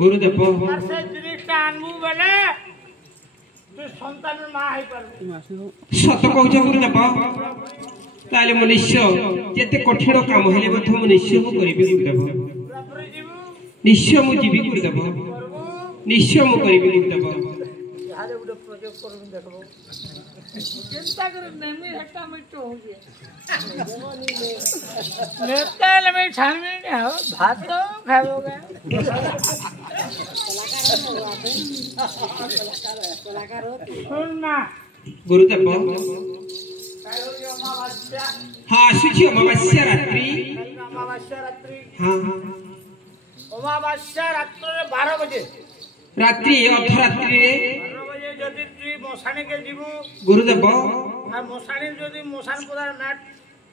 गुरुदेव আর সেই জিনিসটা আনবু বলে তুই সন্তানের মা হই পারবি सत कहूछ गुरुदेव ताले मु निश्चय जेते कठिन काम हेले मध्य मु निश्चय मु करिबि गुरुदेव পুরাপুরি জীবু निश्चय मु जीवी गुरुदेव निश्चय मु करिबि गुरुदेव ইহারে উড়ে প্রজেক্ট করুন দেখবো চিন্তা করে নেমি হেটা মিটো হইছে নেতালে মে ছানমি না ভাত তো খাবোগে শুন না गुरुदेव কাল হলো অমাবস্যা हाँ सुची अमावस्या रात्रि অমাবস্যা রাত্রি हाँ অমাবস্যা রাত্রে 12 বাজে रात्रि अर्धरात्रि रे 12 বাজে যদি তুই মশানিকে দিবু गुरुदेव আর মশানি যদি মশান পদার নাট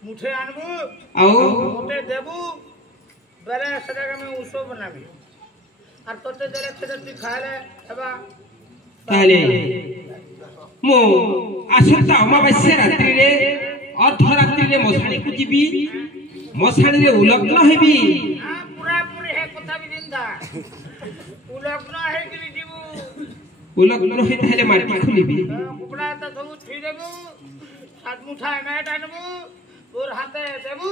মুঠে আনবু आओ মুঠে দেবু বেলে সেটাকে আমি উৎসব বানাবি আর তোতে দেলে সেটা তুই খাইলে এবা ताले मु आसंता अमावस्या रात्रि रे अर्धरात्रि रे मसाणी को जीवी मसाणी रे उलग्न हेबी পুরাপুরি হে কথা বি দিনদা উলগ্ন হে গলি দিবু उलग्न होई ताले माटी खुलिबी কুকুড়া তো সবু থুই দেবু সাত মুঠা এনাইট আনবু তোর হাতে দেবু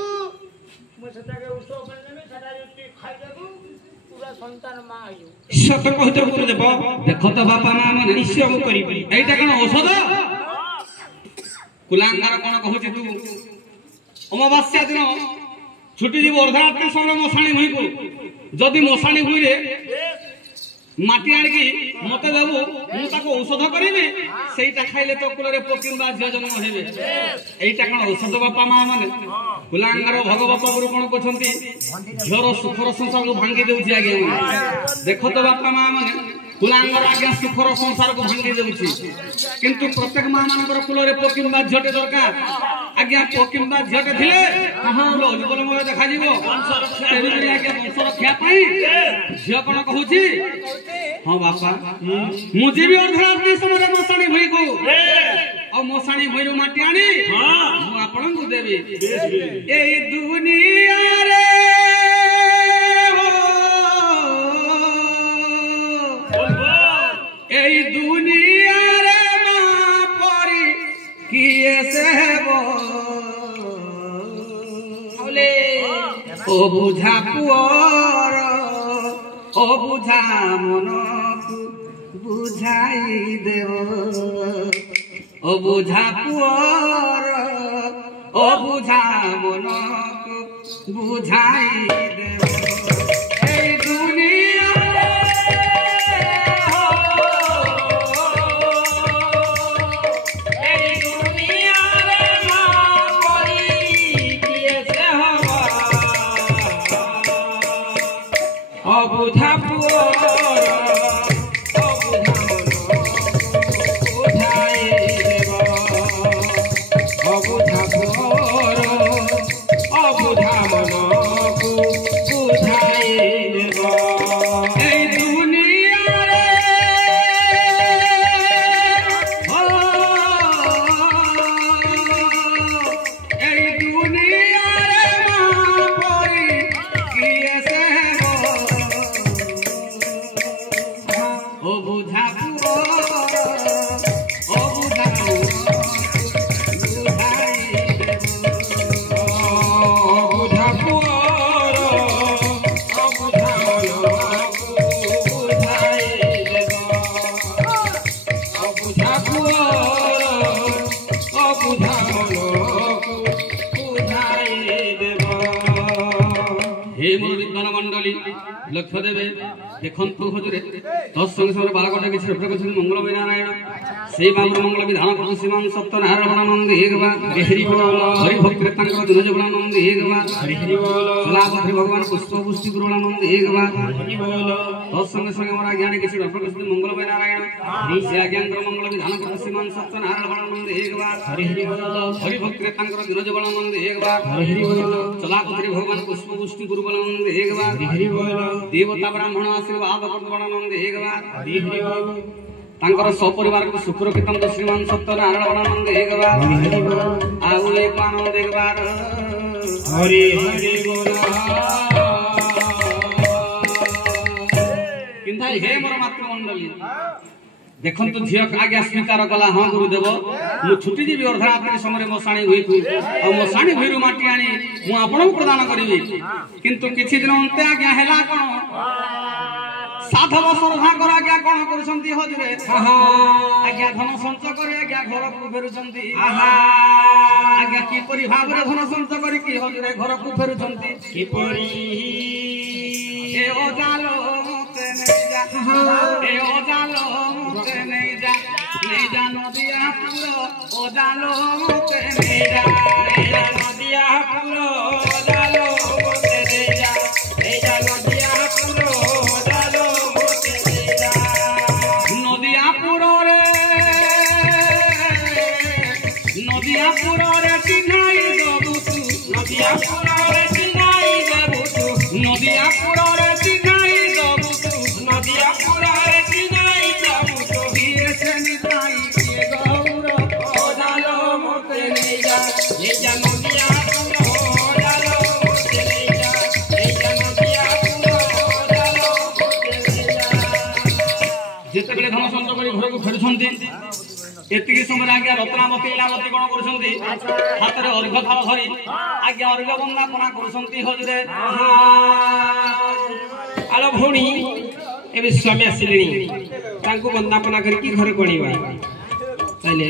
মু সেটাকে উৎসব বানাবি সেটা তুই খাই দেবু পুরা সন্তান মা হইব सत कहूछ गुरुदेव देख तो बापा मां मन निश्चय मु करिबी एटा कोन औषध कुलांगार कोन कहूछ तू अमावस्या दिन छुट्टी जीव अर्धरात्रि समय मसाणी भई को जदि मसाणी भई रे माटी आनिकी मते देबू मु ताको औषध करिबी सेटा खाइले तो कुलरे पकिंबा झिया जन्म हेबे एटा कोन औषध बापा मां माने कुलांगार भगवत गुरु कोन कहछंती झियर सुखर संसार को भांगी देउछि आगे देखो तो बापा मां माने कुलांगार आगे सुखर संसार को भांगी देउछि किंतु प्रत्येक मां मानकर कुलरे पकिंबा झटे दरकार आज्ञा पकिंबा झटे थिले कहां उज्जवल मय देखा जीवो एबि आज्ञा वंश रक्षा पाई झिया कोन कहूछि हां बापा मु जीवी अर्धरात्रि समय मसाणी भई को और मसाणी भईरो माटी आनी मु आपन को देबी ए दुनिया रे ए दुनिया रे मां परी किए से बोले ओ बुझा पुअर ओ बुझा मन बुझाई देव ओ बुझा पुअर ओ बुझा मन बुझाई देव ए दुनिया बुझा पुअर बुझाई देव बुझा पुअर बुझा मन बुझाई देव ए दुनिया रे ए दुनिया रे मां परी किए से ओ बुझा पुअर ओ बुझा बुझाई देव ओ बुझा पुअर ओ बुझा बुझाई देव ओ बुझा पुअर ओ बुझा बुझाई देव हे मोर विद्वान मंडली लक्ष्य देवे देखंतु हजरे तत्संग समय 12 घंटा किसी प्रकशन मंगल नारायण से बाबू मंगल विधान करो श्रीमान सत्यनारायण आनंद एकवा हरि बोल हरि भक्त तांकर दिन जबन आनंद एकवा हरि बोल सलापति भगवान पुष्प पुष्टि गुरु आनंद एकवा हरि बोल तत्संग समय हमरा ज्ञान किसी प्रकशन मंगल नारायण से ज्ञान मंगल विधान करो श्रीमान सत्यनारायण आनंद एकवा हरि बोल हरि भक्त तांकर दिन जबन आनंद एकवा हरि बोल सलापति भगवान पुष्प पुष्टि गुरु आनंद एकवा हरि बोल देवता ब्राह्मण आशीर्वाद करदवानंद एकवा हरि बोल तांकर सपरिवार को सुख रखितंत श्रीमान सत्यनारायण आनंद एकवा हरि बोल आउ एक आनंद एकवा हरि हरि बोल किंतु हे मोर मातृमंडली देखो झील आज्ञा स्वीकार कला हाँ गुरुदेव मु छुट्टी जी अर्धरात्रि समय मशाणी भूई को और मशाणी भूई माटी आनी मु आपन प्रदान करी किंतु किछि दिन अंते आज्ञा हैला कोन साधव श्रद्धा कर आज्ञा कोन करछंती हजरे आज्ञा धन संचय करे आज्ञा घर को फेरुछंती आज्ञा की परि भाव रे धन संचय करी की हजरे घर को फेरुछंती की परि ए ओजालो मते नहीं जा ए ओजालो मते नहीं जा नदिया पुरो ओजालो मते नहीं जा नदिया पुरो ओजालो मते नहीं जा नदिया पुरो ओजालो मते नहीं जा नदिया पुरो रे चिन्हाई देबु तू नदिया पुरो रे चिन्हाई देबु तू नदिया पुरो रे चिन्हाई देबु तू नदिया पुरो रे चिन्हाई देबु तू हिए से निताई के गौर ओजालो मते नहीं जा नदिया पुरो ओजालो मते नहीं जा नदिया पुरो ओजालो मते नहीं जा जेतेबेले धन संचय करी घर को फेरुछंती एतिकी समय आज्ञा रत्नावती लीलावती कौन करुछंती हाथ रे अर्घ थाल धरी आज्ञा अर्घ वंदना करुछंती हजरे आलो भौणी एबे स्वामी आसिलेनी तांको वंदना करके घर कोणीबा चले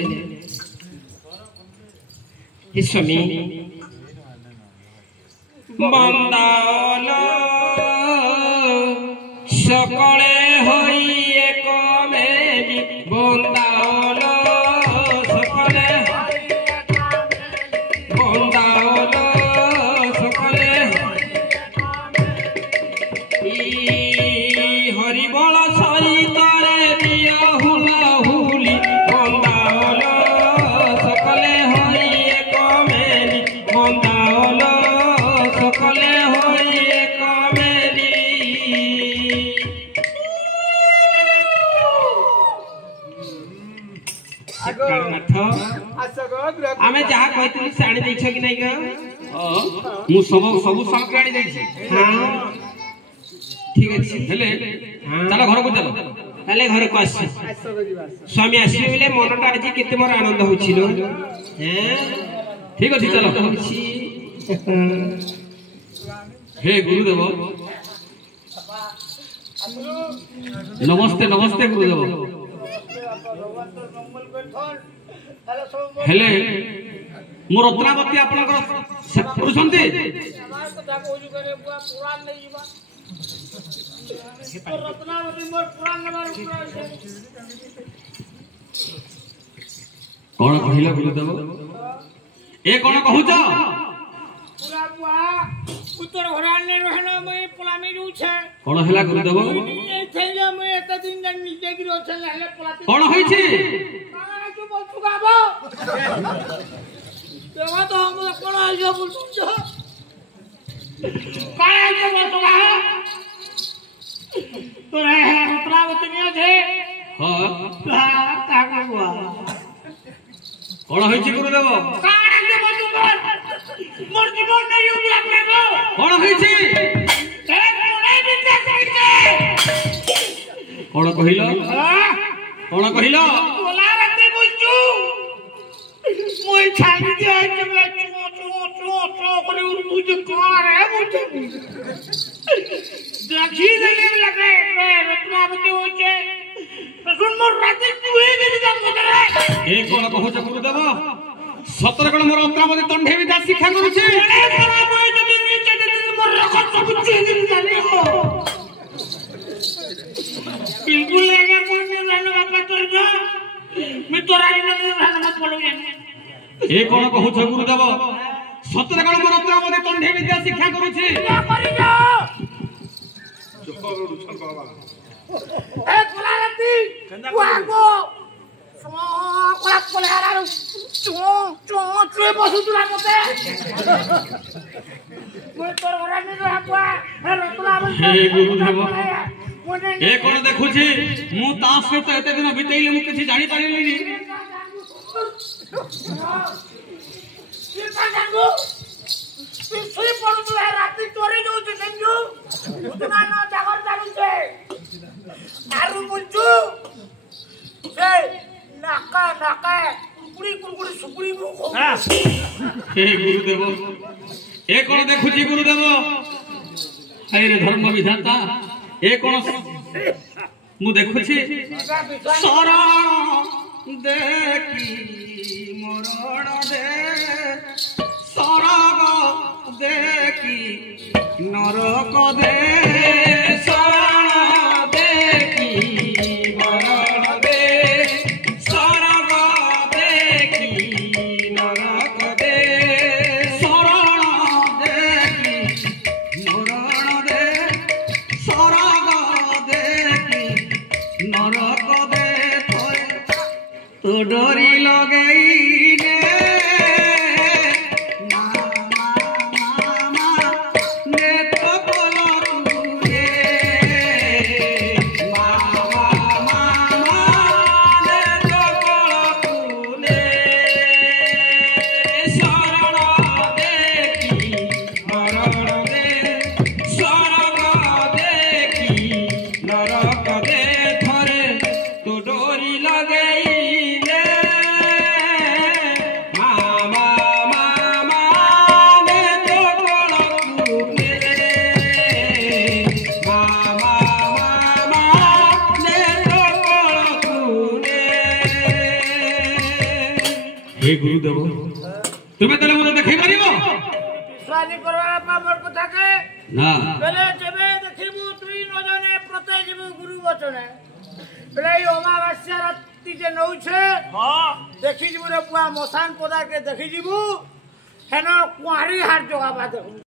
हे स्वामी बंदालो सकळे होई एक मेली बंदालो सकळे बंदालो सकळे हरिबल सहितरे दिया हुला हुली बंदालो सकळे होई एक मेली बंदालो सकळे होई एक मेली आमे जहा कहतु साणी दैछ कि नै ग मु सब सामग्री आनी देछि हां ठीक अछि हेले चलो घर को चलो ताले घर को आसी स्वामी आसी बेले मनटा आज केते मोर आनंद होछिलो हैं ठीक अछि चलो होछि हे गुरुदेव नमस्ते नमस्ते गुरुदेव हेले मो रत्नावती आपनकर करूछंती कौन कहिला गुरुदेव ए कौन कहूछ उत्तर हराने रहना मैं पलामी रुछे कौन हैला गुरुदेव ए थैला मैं एक दिन नीचे गिरो छले हले पलाती कौन होईछि काना तू बोल चुकाबो देवा तो हम कोन आइयो बोल छ काया के बोल चुका तोरे उत्तरावती में छे हां ताका हुआ कौन होईछि गुरुदेव काना के बोल चुका मोर जीवन नहीं हो लागले गो कौन होईछि ए कोने बिचा सके कौन कहिलो कौन कहिलो बोला रते बुझू मोय छानी दे के मैं चो करे बुझ कोन रे बुझ देखी देले लगे रत्नावती होचे तो सुन मोर राती तू ही दे जा करे ए कौन कहूछ गुरुदेव सतर कण मोर रत्नावती तंढे विद्या शिक्षा करूछि अरे मोर मोय जदी नीचे दे मोर रखत सब चीज जाने हो बिल्कुल लेगा पुण्य रहने बापा तोर जा मैं तोरा इन रहने मत बोलू ए कौन कहूछ गुरुदेव सतर कण मोर रत्नावती तंढे विद्या शिक्षा करूछि क्या करी जा ए कुलारती वागो कोला कोलारा चो बसुतुला मते मैं तोर घरे नहीं रहबा रत्नावती हे गुरुदेव ए कौन देखुछि मु तास से तो एते दिन बितेइले मु किछि जानि पारिलिनी सुई पड़ुला राती चोरी जाउछ नेंजू उतना न जागर चालुछे सुपुरी मु हे गुरुदेव ए कौन देखुची गुरुदेव अरे धर्म विधाता ए कौन मु देखुची शरण देखी मरण दे सरग देखी नरक दे शरण देखी मरण दे सरग देखी नरक दे शरण देखी मरण दे सरग देखी नरक दे तो डोरी लगई हे गुरुदेव तुम्हें तले मुझे देखै मारिबो स्वादी करवा पा मोर कथा के ना बेले जेबे देखिबु तुई न जाने प्रत्यय जीव गुरु वचने बेले ई अमावास्या राति जे नउ छे हां देखि जीव रे पुआ मसान पदा के देखि जीवु हेनो कुआरी हाट जगा बा देखु